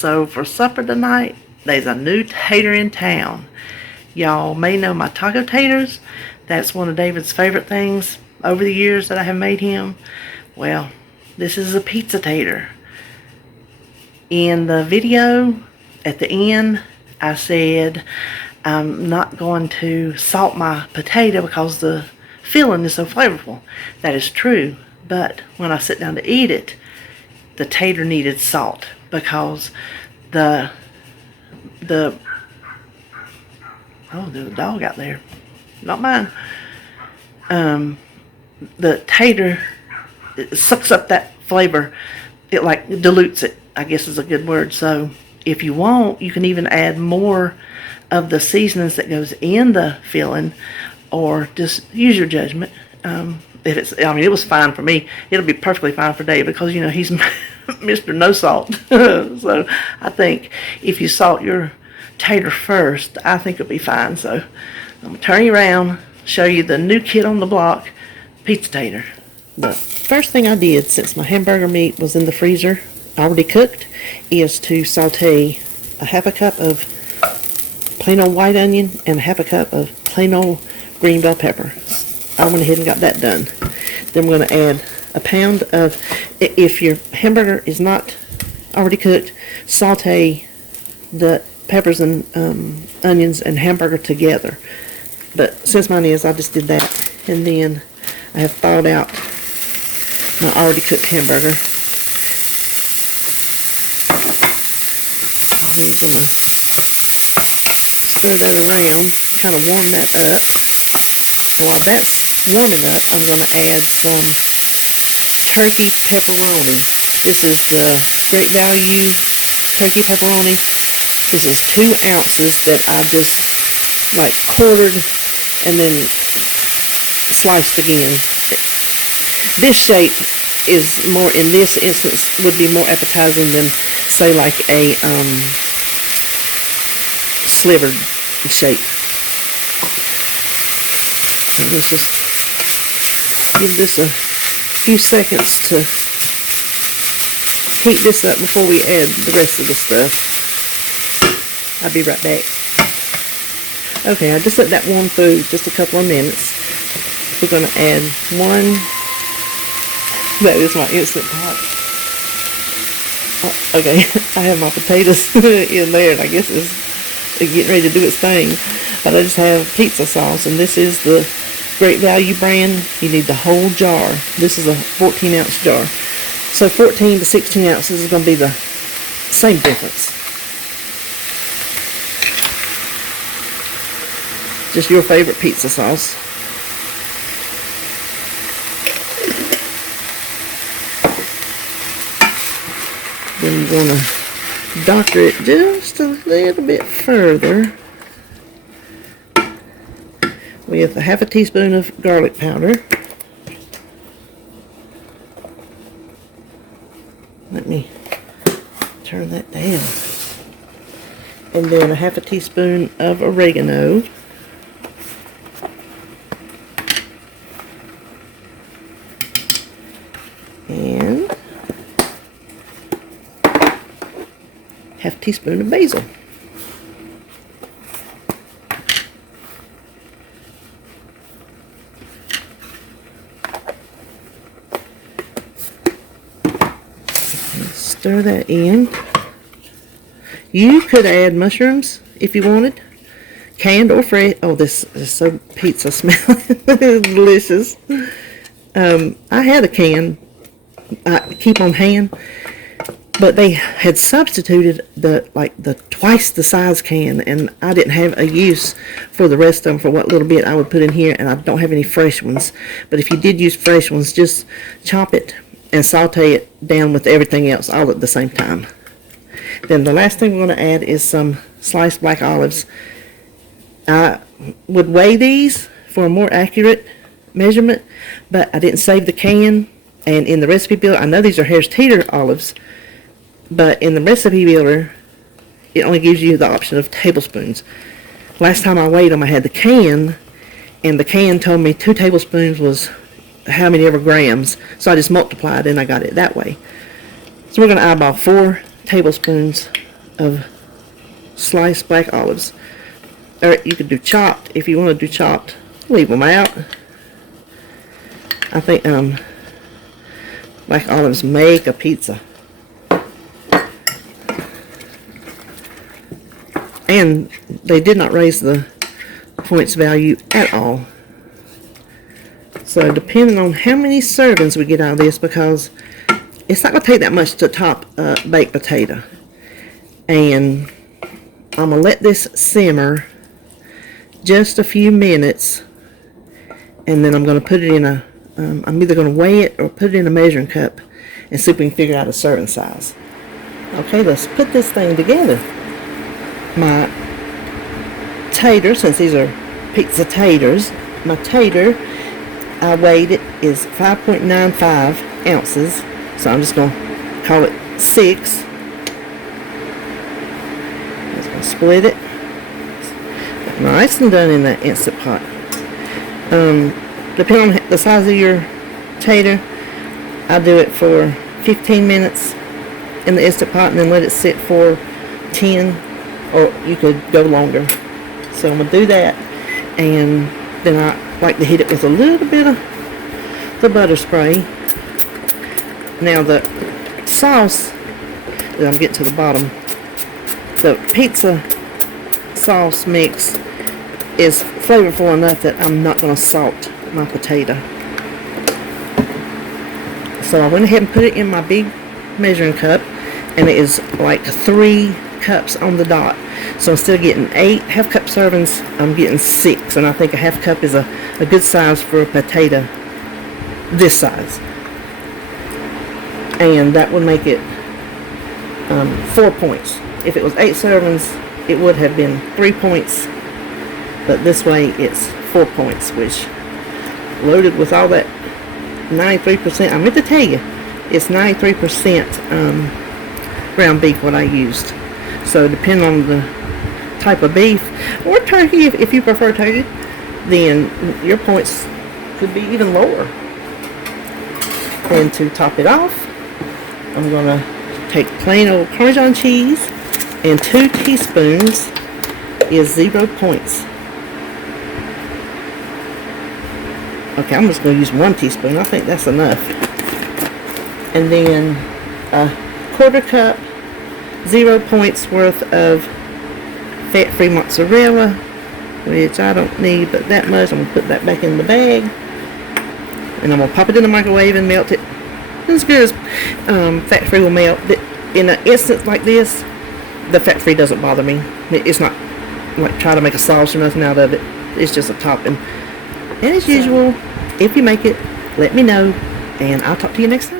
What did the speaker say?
So for supper tonight, there's a new tater in town. Y'all may know my taco taters. That's one of David's favorite things over the years that I have made him. Well, this is a pizza tater. In the video at the end, I said I'm not going to salt my potato because the filling is so flavorful. That is true, but when I sit down to eat it, the tater needed salt because there's a dog out there, not mine. The tater, it sucks up that flavor. It like dilutes it, I guess is a good word. So if you want, you can even add more of the seasonings that goes in the filling, or just use your judgment. If it's, I mean, it was fine for me. It'll be perfectly fine for Dave because, you know, he's Mr. No Salt. So I think if you salt your tater first, I think it'll be fine. So I'm going to turn you around, show you the new kid on the block, pizza tater. The first thing I did, since my hamburger meat was in the freezer, already cooked, is to saute a half a cup of plain old white onion and a half a cup of plain old green bell pepper. I went ahead and got that done. Then we're going to add a pound of, if your hamburger is not already cooked, saute the peppers and onions and hamburger together. But since mine is, I just did that. And then I have thawed out my already cooked hamburger. I'm going to stir that around, kind of warm that up. While that's warming up, I'm going to add some turkey pepperoni. This is the Great Value turkey pepperoni. This is 2 ounces that I just like quartered and then sliced again. This shape is more, in this instance, would be more appetizing than, say, like a slivered shape. Let's just give this a few seconds to heat this up before we add the rest of the stuff. I'll be right back. Okay, I just let that warm through just a couple of minutes. We're going to add one. That is my Instant Pot. Oh, okay, I have my potatoes in there, and I guess it's getting ready to do its thing. But I just have pizza sauce, and this is the Great Value brand. You need the whole jar. This is a 14-ounce jar. So 14 to 16 ounces is going to be the same difference. Just your favorite pizza sauce. Then you're going to doctor it just a little bit further with a half a teaspoon of garlic powder. Let me turn that down. And then a half a teaspoon of oregano. And half a teaspoon of basil. Stir that in. You could add mushrooms if you wanted, canned or fresh. Oh, this is so pizza smelling. Delicious. I had a can I keep on hand, but they had substituted the twice the size can, and I didn't have a use for the rest of them for what little bit I would put in here, and I don't have any fresh ones. But if you did use fresh ones, just chop it and saute it down with everything else all at the same time. Then the last thing we're going to add is some sliced black olives. I would weigh these for a more accurate measurement, but I didn't save the can. And in the recipe builder, I know these are Harris Teeter olives, but in the recipe builder, it only gives you the option of tablespoons. Last time I weighed them, I had the can, and the can told me 2 tablespoons was how many ever grams, so I just multiplied and I got it that way. So we're going to eyeball 4 tablespoons of sliced black olives. Or you could do chopped. If you want to do chopped, leave them out. I think black olives make a pizza. And they did not raise the points value at all. So depending on how many servings we get out of this, because it's not going to take that much to top a baked potato. And I'm going to let this simmer just a few minutes, and then I'm going to put it in a, I'm either going to weigh it or put it in a measuring cup and see if we can figure out a serving size. Okay, let's put this thing together. My tater, since these are pizza taters, my tater, I weighed it, is 5.95 ounces. So I'm just going to call it 6. Just going to split it. Nice and done in that Instant Pot. Depending on the size of your tater, I do it for 15 minutes in the Instant Pot and then let it sit for 10. Or you could go longer. So I'm going to do that, and then I like to hit it with a little bit of the butter spray. Now the sauce, I'm getting to the bottom, the pizza sauce mix is flavorful enough that I'm not going to salt my potato. So I went ahead and put it in my big measuring cup, and it is like 3 cups on the dot. So instead of getting 8 half-cup servings, I'm getting 6, and I think a half cup is a good size for a potato this size. And that would make it 4 points. If it was 8 servings, it would have been 3 points, but this way it's 4 points, which loaded with all that 93%. I meant to tell you, it's 93% ground beef what I used. So depending on the type of beef or turkey, if you prefer turkey, then your points could be even lower. And to top it off, I'm going to take plain old Parmesan cheese, and 2 teaspoons is 0 points. Okay, I'm just going to use 1 teaspoon. I think that's enough. And then a 1/4 cup, 0 points worth of fat-free mozzarella, which I don't need but that much. I'm going to put that back in the bag, and I'm going to pop it in the microwave and melt it as good as fat-free will melt. In an instance like this, the fat-free doesn't bother me. It's not like trying to make a sauce or nothing out of it. It's just a topping. And as usual, if you make it, let me know, and I'll talk to you next time.